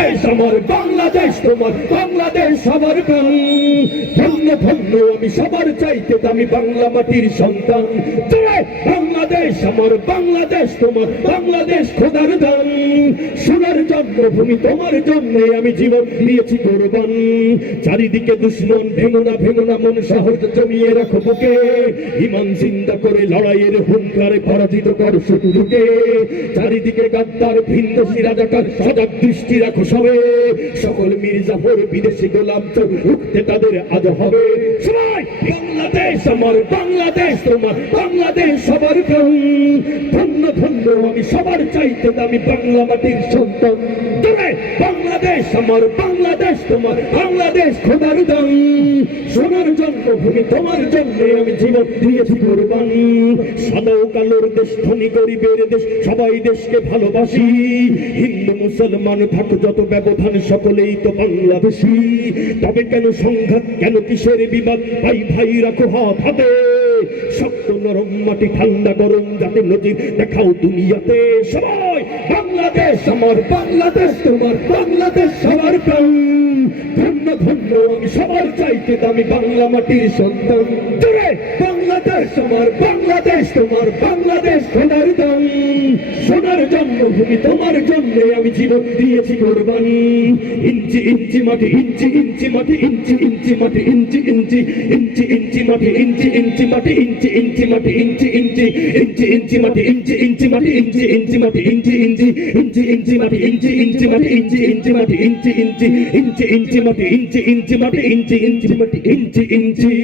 আমার বাংলাদেশ তোমার বাংলাদেশ সবার প্রাণ ধন্য ধন্য আমি সবার চাইতে দামি বাংলা মাটির সন্তান বাংলাদেশ আমার বাংলাদেশ তোমার বাংলাদেশ খোদার দান সোনার জন্মভূমি তোমার জন্য আমি জীবন দিয়েছি কোরবান চারিদিকে দুশ্মন ভেঙো না মন সাহস জমিয়ে রাখো বুকে ইমান জিন্দা করে লড়াইয়ের হুঙ্কারে পরাজিত কর শত্রুকে চারিদিকে গাদ্দার ভিনদেশী রাজাকার সজাগ দৃষ্টি রাখো সবে সকল মির্জাফর বিদেশি গোলাম রুখতে তাদের আজ হবে সবাই বাংলাদেশ আমার বাংলাদেশ তোমার বাংলাদেশ সবার প্রাণ ধন্য ধন্য আমি সবার চাইতে দামি বাংলা মাটির সন্তান বাংলাদেশ আমার বাংলাদেশ তোমার বাংলাদেশ খোদার দান সোনার জন্মভূমি তোমার জন্য আমি জীবন দিয়েছি কোরবান সাদা ও কালোর দেশ ধনী গরিবের দেশ সবাই দেশকে ভালোবাসি হিন্দু মুসলমান থাকো যত ব্যবধান সকলেই তো বাংলাদেশি তবে কেন সংঘাত কেন কিসের বিবাদ ভাই ভাই রাখো হাত হাতে শক্ত নরম মাটি ঠান্ডা গরম যাতে নজির দেখাও দুনিয়াতে সবাই বাংলাদেশ আমার বাংলাদেশ তোমার বাংলাদেশ সবার প্রাণ ধন্য ধন্য আমি সবার চাইতে দামি বাংলা মাটির সন্তান বাংলাদেশ আমার বাংলাদেশ তোমার বাংলাদেশ সোনার দান সোনার জন্মভূমি তোমার জন্য আমি জীবন দিয়েছি কোরবান ইঞ্চি ইঞ্চি মাটি ইঞ্চি ইঞ্চি মাটি ইঞ্চি ইঞ্চি মাটি ইঞ্চি ইঞ্চি ইঞ্চি ইঞ্চি মাটি ইঞ্চি ইঞ্চি মাটি ইঞ্চি ইঞ্চি মাটি ইঞ্চি ইঞ্চি ইঞ্চি ইঞ্চি মাটি ইঞ্চি ইঞ্চি মাটি ইঞ্চি ইঞ্চি মাটি ইঞ্চি ইঞ্চি ইঞ্চি ইঞ্চি মাটি ইঞ্চি ইঞ্চি মাটি ইঞ্চি ইঞ্চি মাটি ইঞ্চি ইঞ্চি ইঞ্চি ইঞ্চি মাটি ইঞ্চি ইঞ্চি মাটি ইঞ্চি ইঞ্চি মাটি ইঞ্চি ইঞ্চি